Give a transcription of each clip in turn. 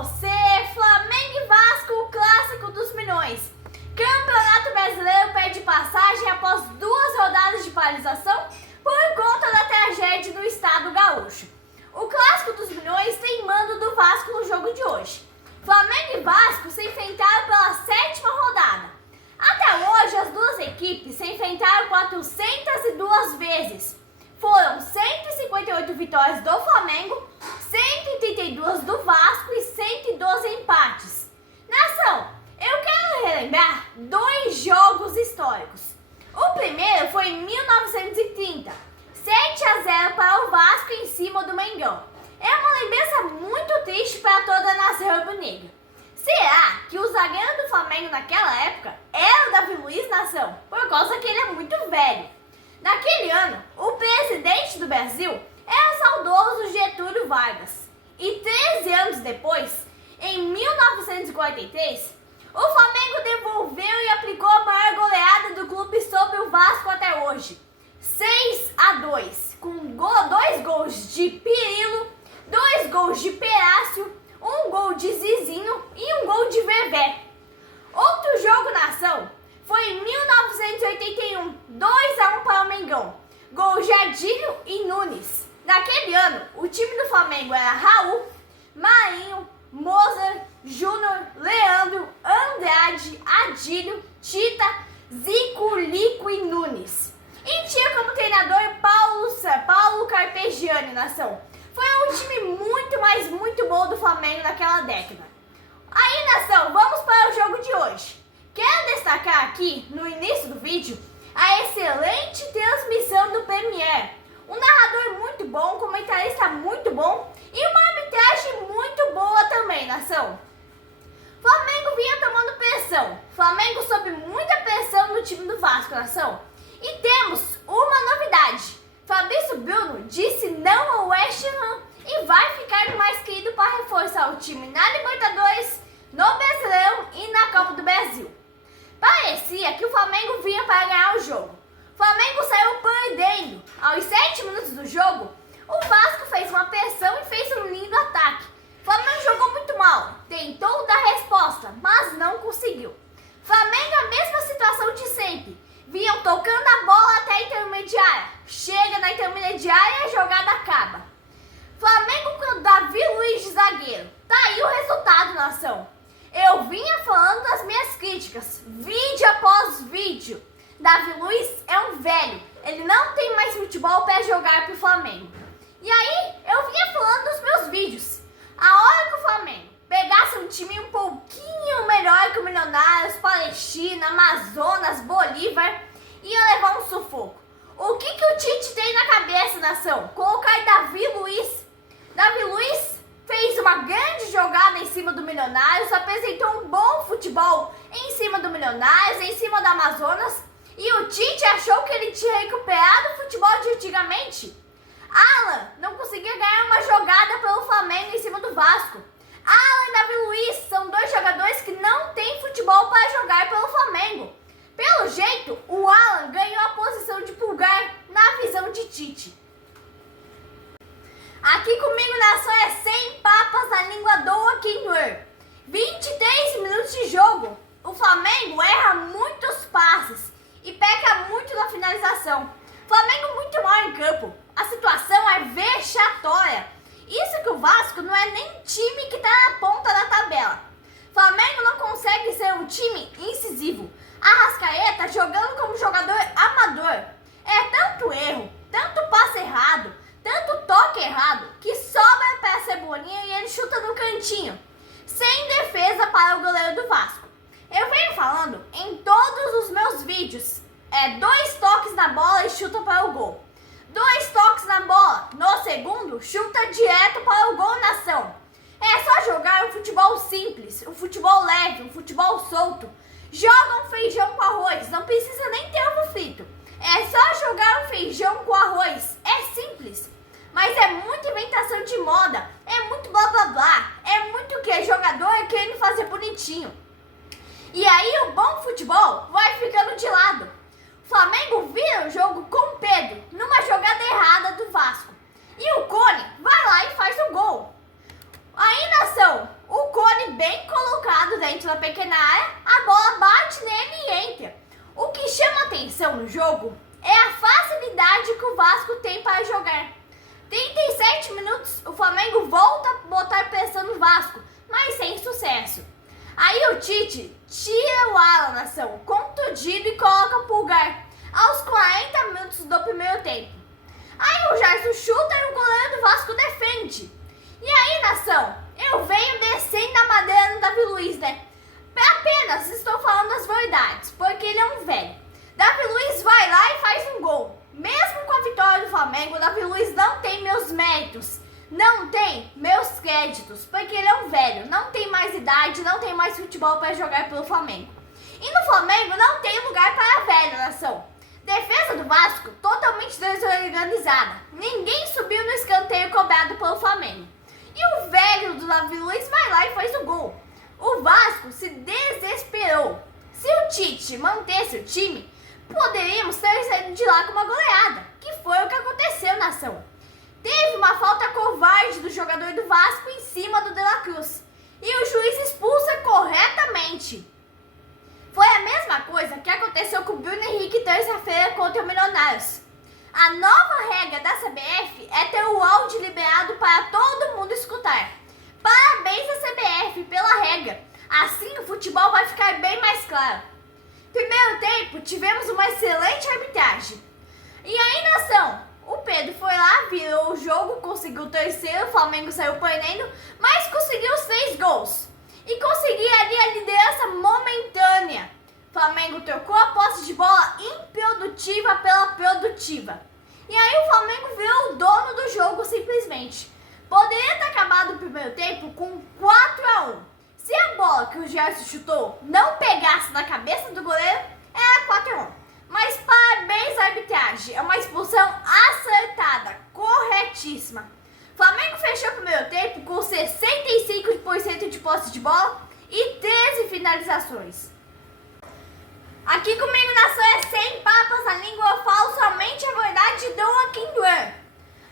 você, Flamengo e Vasco, o clássico dos milhões. Campeonato Brasileiro perde passagem após 2 rodadas de paralisação por conta da tragédia no estado gaúcho. O clássico dos milhões tem mando do Vasco no jogo de hoje. Flamengo e Vasco se enfrentaram pela 7ª rodada. Até hoje, as duas equipes se enfrentaram 402 vezes. Foram 158 vitórias do Flamengo, 132 do Vasco e 112 empates. Nação, eu quero relembrar 2 jogos históricos. O primeiro foi em 1930, 7-0 para o Vasco em cima do Mengão. É uma lembrança muito triste para toda a nação rubro-negra. Será que o zagueiro do Flamengo naquela época era o Davi Luiz, nação? Por causa que ele é muito velho. Naquele ano, o presidente do Brasil era o saudoso Getúlio Vargas. E 13 anos depois, em 1943, o Flamengo devolveu e aplicou a maior goleada do clube sobre o Vasco até hoje. 6-2, com 2 gols de Pirilo, 2 gols de Perácio, 1 gol de Zizinho e 1 gol de Vevé. Outro jogo, nação, foi em 1981, 2-1 para o Mengão. Gol de Adílio e Nunes. Naquele ano, o time do Flamengo era Raul, Marinho, Mozart, Júnior, Leandro, Andrade, Adílio, Tita, Zico, Lico e Nunes. E tinha como treinador Paulo Carpegiani, nação. Foi um time muito bom do Flamengo naquela década. Aí, nação, vamos para o jogo de hoje. Quero destacar aqui, no início do vídeo, a excelente transmissão do Premier. Um narrador muito bom, um comentarista muito bom e uma arbitragem muito boa também, nação. Flamengo vinha tomando pressão. Flamengo sob muita pressão no time do Vasco, nação. E temos uma novidade. Fabrício Bruno disse não ao West Ham e vai ficar no mais querido para reforçar o time na Libertadores, no Brasileirão e na Copa do Brasil. Parecia que o Flamengo vinha para ganhar o jogo. O Flamengo saiu perdendo. Aos 7 minutos do jogo, o Vasco fez uma pressão e fez um lindo ataque. O Flamengo jogou muito mal, tentou dar resposta, mas não conseguiu. Flamengo, a mesma situação de sempre. Vinham tocando a bola até a intermediária. Chega na intermediária e a jogada acaba. Flamengo com Davi Luiz de zagueiro. Tá aí o resultado, nação. Eu vinha falando das minhas críticas, vídeo após vídeo. Davi Luiz é um velho. Ele não tem mais futebol para jogar pro Flamengo. E aí, eu vinha falando dos meus vídeos. A hora que o Flamengo pegasse um time um pouquinho melhor que o Milionários, Palestina, Amazonas, Bolívar, ia levar um sufoco. O que o Tite tem na cabeça, nação? Colocar Davi Luiz. Davi Luiz fez uma grande jogada em cima do Milionários, apresentou um bom futebol em cima do Milionários, em cima do Amazonas, e o Tite achou que ele tinha recuperado o futebol de antigamente. Alan não conseguia ganhar uma jogada pelo Flamengo em cima do Vasco. Alan e Davi Luiz são 2 jogadores que não têm futebol para jogar pelo Flamengo. Pelo jeito, o Alan ganhou a posição de pulgar na visão de Tite. Aqui comigo, nação, é sem papas na língua do Joaquim. 23 minutos de jogo. O Flamengo erra muitos passes e peca muito na finalização. Flamengo muito mal em campo. A situação é vexatória. Isso que o Vasco não é nem time que está na ponta da tabela. Flamengo não consegue ser um time incisivo. Arrascaeta jogando como jogador amador. É tanto erro, tanto passe errado, tanto toque errado, que sobra para Cebolinha e ele chuta no cantinho. Sem defesa para o goleiro do Vasco. Eu venho falando em todos os meus vídeos. 2 toques na bola e chuta para o gol. 2 toques na bola, no segundo, chuta direto para o gol, nação. É só jogar um futebol simples, um futebol leve, um futebol solto. Joga um feijão com arroz, não precisa nem ter ovo frito. É só jogar um feijão com arroz, é simples. Mas é muita inventação de moda, é muito blá blá blá, é muito que jogador querendo fazer bonitinho. E aí o bom futebol vai ficando de lado. Flamengo vira o jogo com o Pedro, numa jogada errada do Vasco. E o Cone vai lá e faz o gol. Aí, nação, o na pequena área, a bola bate nele e entra. O que chama atenção no jogo é a facilidade que o Vasco tem para jogar. 37 minutos, o Flamengo volta a botar pressão no Vasco, mas sem sucesso. Aí o Tite tira o Alan, nação, contundido e coloca o Pulgar aos 40 minutos do primeiro tempo. Aí o Gerson chuta e o goleiro do Vasco defende. E aí, nação, eu venho descendo a madeira no Davi Luiz, né? Apenas estou falando as verdades, porque ele é um velho. Davi Luiz vai lá e faz um gol. Mesmo com a vitória do Flamengo, o Davi Luiz não tem meus méritos, não tem meus créditos, porque ele é um velho, não tem mais idade, não tem mais futebol para jogar pelo Flamengo. E no Flamengo não tem lugar para velho, nação. Defesa do Vasco totalmente desorganizada. Ninguém subiu no escanteio cobrado pelo Flamengo. E o velho do Davi Luiz vai lá e faz o gol. O Vasco se desesperou. Se o Tite mantesse o time, poderíamos ter saído de lá com uma goleada, que foi o que aconteceu, nação. Teve uma falta covarde do jogador do Vasco em cima do De La Cruz. E o juiz expulsa corretamente. Foi a mesma coisa que aconteceu com o Bruno Henrique terça-feira contra o Milionários. A nova regra da CBF é ter o áudio liberado para todo mundo escutar. Parabéns à CBF pela regra. Assim o futebol vai ficar bem mais claro. Primeiro tempo, tivemos uma excelente arbitragem. E aí, nação, o Pedro foi lá, virou o jogo, conseguiu o terceiro, o Flamengo saiu perdendo, mas conseguiu os 3 gols. E conseguiu ali a liderança momentânea. O Flamengo trocou a posse de bola improdutiva pela produtiva. E aí o Flamengo virou o dono do jogo simplesmente. Poderia ter acabado o primeiro tempo com 4-1. Se a bola que o Gerson chutou não pegasse na cabeça do goleiro, era 4-1. Mas parabéns à arbitragem, é uma expulsão acertada, corretíssima. O Flamengo fechou o primeiro tempo com 65% de posse de bola e 13 finalizações. Aqui comigo, nação, é sem papas na língua, eu falo somente a verdade e dou aqui do ano.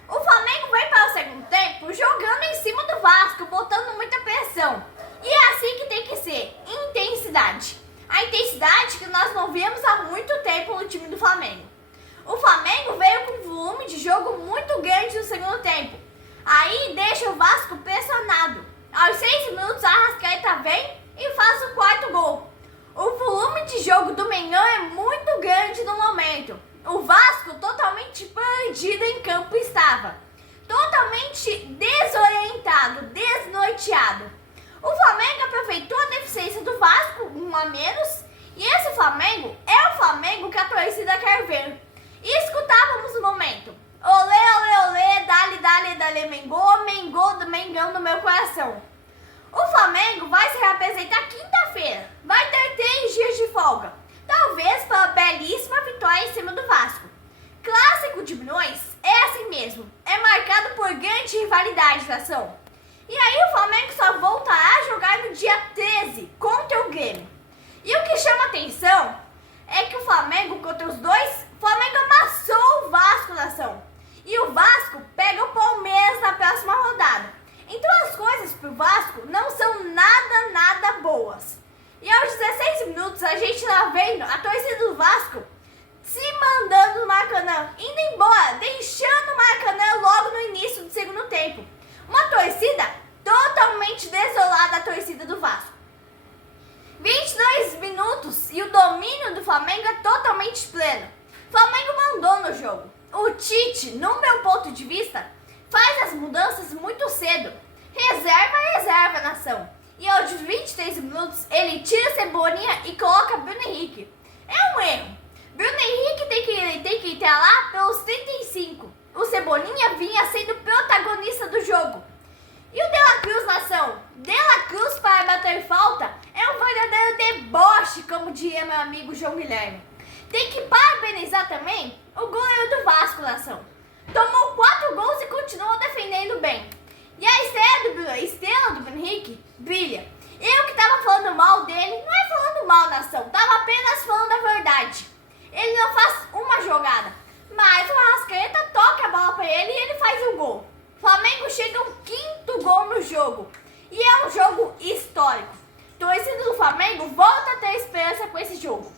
O Flamengo vem para o segundo tempo jogando em cima do Vasco, botando muita pressão. E é assim que tem que ser, intensidade. A intensidade que nós não vimos há muito tempo no time do Flamengo. O Flamengo veio com um volume de jogo muito grande no segundo tempo. Aí deixa o Vasco pressionado. Aos 6 minutos a Arrascaeta vem e faz o 4º gol. O volume de jogo do Mengão é muito grande no momento. O Vasco totalmente perdido em campo estava. Totalmente desorientado, desnorteado. O Flamengo aproveitou a deficiência do Vasco, 1 a menos. E esse Flamengo é o Flamengo que a torcida quer ver. E escutávamos no momento: olê, olê, olê, dale, dale, dale, Mengô, Mengô do Mengão no meu coração. O Flamengo vai se reapresentar quinta-feira. Vai ter 3 dias de folga. Talvez pela belíssima vitória em cima do Vasco. Clássico de Milhões é assim mesmo. É marcado por grande rivalidade, nação. E aí o Flamengo só voltará a jogar no dia 13 contra o Grêmio. E o que chama atenção é que o Flamengo contra os dois, o Flamengo amassou o Vasco, nação. E o Vasco pega o Palmeiras na próxima rodada. Então as coisas pro Vasco não são nada boas. E aos 16 minutos a gente tá vendo a torcida do Vasco se mandando no Maracanã, indo embora, deixando o Maracanã logo no início do segundo tempo. Uma torcida totalmente desolada, a torcida do Vasco. 22 minutos e o domínio do Flamengo é totalmente pleno. O Flamengo mandou no jogo. O Tite, no meu ponto de vista, faz as mudanças muito cedo. Reserva, nação. E aos 23 minutos ele tira Cebolinha e coloca Bruno Henrique. É um erro. Bruno Henrique tem que entrar lá pelos 35. O Cebolinha vinha sendo protagonista do jogo. E o De La Cruz, nação? De La Cruz para bater falta é um verdadeiro deboche, como diria meu amigo João Guilherme. Tem que parabenizar também o goleiro do Vasco, nação. Tomou 4 gols e continuou defendendo bem. E a estrela do Bruno Henrique brilha. Eu que tava falando mal dele, não é falando mal, nação, tava apenas falando a verdade. Ele não faz uma jogada, mas o Arrascaeta toca a bola para ele e ele faz o gol. O Flamengo chega ao 5º gol no jogo. E é um jogo histórico. torcida do Flamengo volta a ter esperança com esse jogo.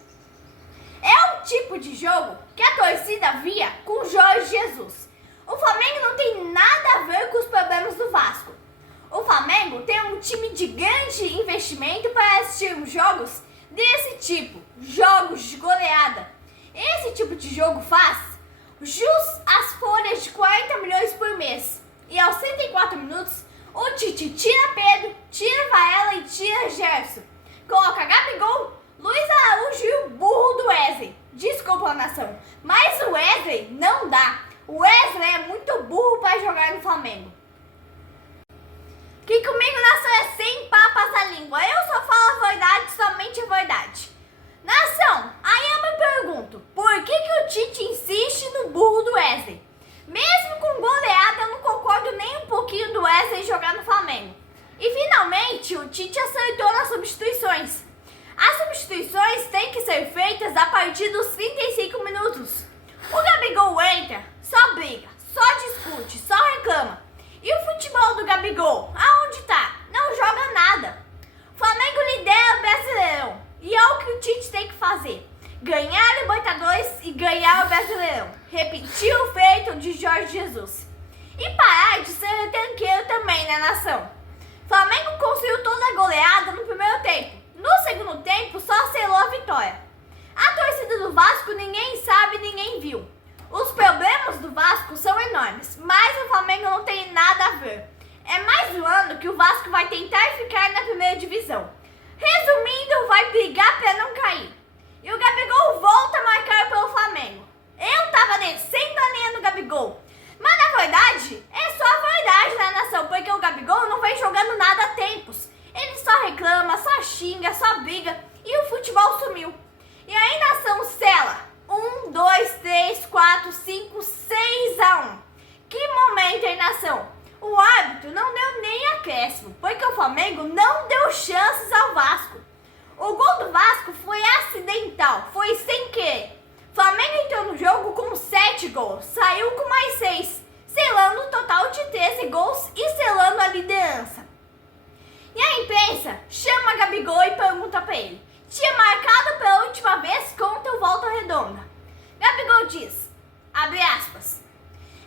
É um tipo de jogo que a torcida via com Jorge Jesus. O Flamengo não tem nada a ver com os problemas do Vasco. O Flamengo tem um time de grande investimento para assistir jogos desse tipo, jogos de goleada. Esse tipo de jogo faz jus às folhas de 40 milhões por mês. E aos 104 minutos, o Tite tira Pedro, tira Varela e tira Gerson. Coloca Gabigol, Luiz Araújo e o burro do Wesley. Desculpa, nação, mas o Wesley não dá. O Wesley é muito burro para jogar no Flamengo. Que comigo, nação, é sem papas na língua. Eu só falo a verdade, somente a verdade. Nação, aí eu me pergunto, por que o Tite insiste no burro do Wesley? Mesmo com goleada, eu não concordo nem um pouquinho do Wesley jogar no Flamengo. E finalmente, o Tite acertou nas substituições. As substituições têm que ser feitas a partir dos 35 minutos. O Gabigol entra, só briga, só discute, só reclama. E o futebol do Gabigol, aonde tá? Não joga nada. O Flamengo lidera o Brasileirão. E é o que o Tite tem que fazer. Ganhar a Libertadores e ganhar o Brasileirão. Repetir o feito de Jorge Jesus. E parar de ser retranqueiro também, né, nação? O Flamengo conseguiu toda a goleada no primeiro tempo. No segundo tempo, só selou a vitória. A torcida do Vasco ninguém sabe, ninguém viu. Os problemas do Vasco são enormes, mas o Flamengo não tem nada a ver. É mais um ano que o Vasco vai tentar ficar na primeira divisão. Resumindo, vai brigar para não cair. E o Gabigol volta a marcar pelo Flamengo. Eu tava descendo a linha do Gabigol. Mas na verdade, é só a verdade, né, nação? Porque o Gabigol não vem jogando nada há tempos. Ele só reclama, só xinga, só briga e o futebol sumiu. E aí, nação, sela. 1, 2, 3, 4, 5, 6-1. Que momento, hein, nação? O árbitro não deu nem acréscimo, porque o Flamengo não deu chances ao Vasco. O gol do Vasco foi acidental, foi sem querer. O Flamengo entrou no jogo com 7 gols, saiu com mais 6, selando um total de 13 gols e selando a liderança. E a imprensa chama Gabigol e pergunta pra ele: tinha marcado pela última vez contra o Volta Redonda. Gabigol diz, abre aspas,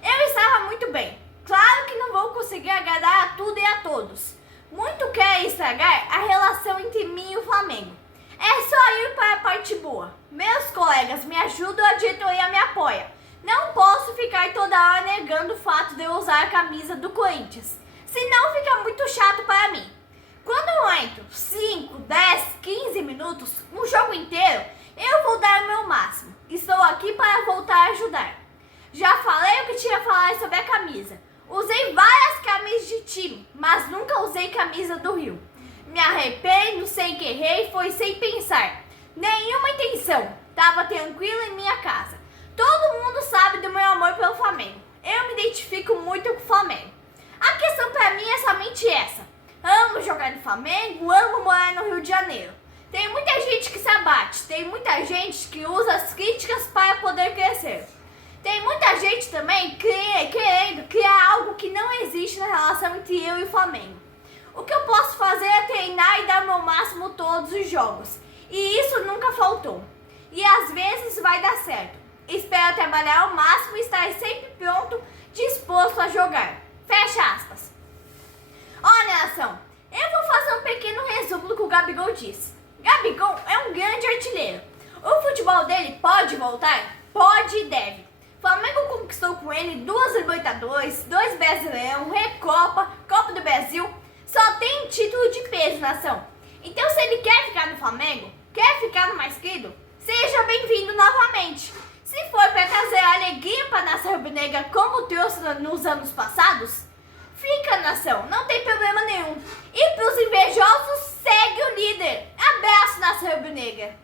eu estava muito bem. Claro que não vou conseguir agradar a tudo e a todos. Muito quer estragar a relação entre mim e o Flamengo. É só ir para a parte boa. Meus colegas me ajudam, a diretoria me apoia. Não posso ficar toda hora negando o fato de eu usar a camisa do Corinthians. Senão fica muito chato para mim. Quando eu entro 5, 10, 15 minutos, um jogo inteiro, eu vou dar o meu máximo. Estou aqui para voltar a ajudar. Já falei o que tinha a falar sobre a camisa. Usei várias camisas de time, mas nunca usei camisa do Rio. Me arrependo, sei que errei, foi sem pensar. Nenhuma intenção. Tava tranquila em minha casa. Todo mundo sabe do meu amor pelo Flamengo. Eu me identifico muito com o Flamengo. A questão pra mim é somente essa. Amo jogar no Flamengo, amo morar no Rio de Janeiro. Tem muita gente que se abate, tem muita gente que usa as críticas para poder crescer. Tem muita gente também querendo criar algo que não existe na relação entre eu e o Flamengo. O que eu posso fazer é treinar e dar o meu máximo todos os jogos. E isso nunca faltou. E às vezes vai dar certo. Espero trabalhar ao máximo e estar sempre pronto, disposto a jogar. Fecha aspas. Olha, nação, eu vou fazer um pequeno resumo do que o Gabigol disse. Gabigol é um grande artilheiro. O futebol dele pode voltar? Pode e deve. O Flamengo conquistou com ele 2 Libertadores, 2 Brasileirão, Recopa, Copa do Brasil. Só tem título de peso, nação. Então, se ele quer ficar no Flamengo, quer ficar no mais querido, seja bem-vindo novamente. Se for para trazer alegria para a nação rubro-negra como trouxe nos anos passados, fica, nação, não tem problema nenhum. E para os invejosos, segue o líder. Abraço, nação rubro-negra.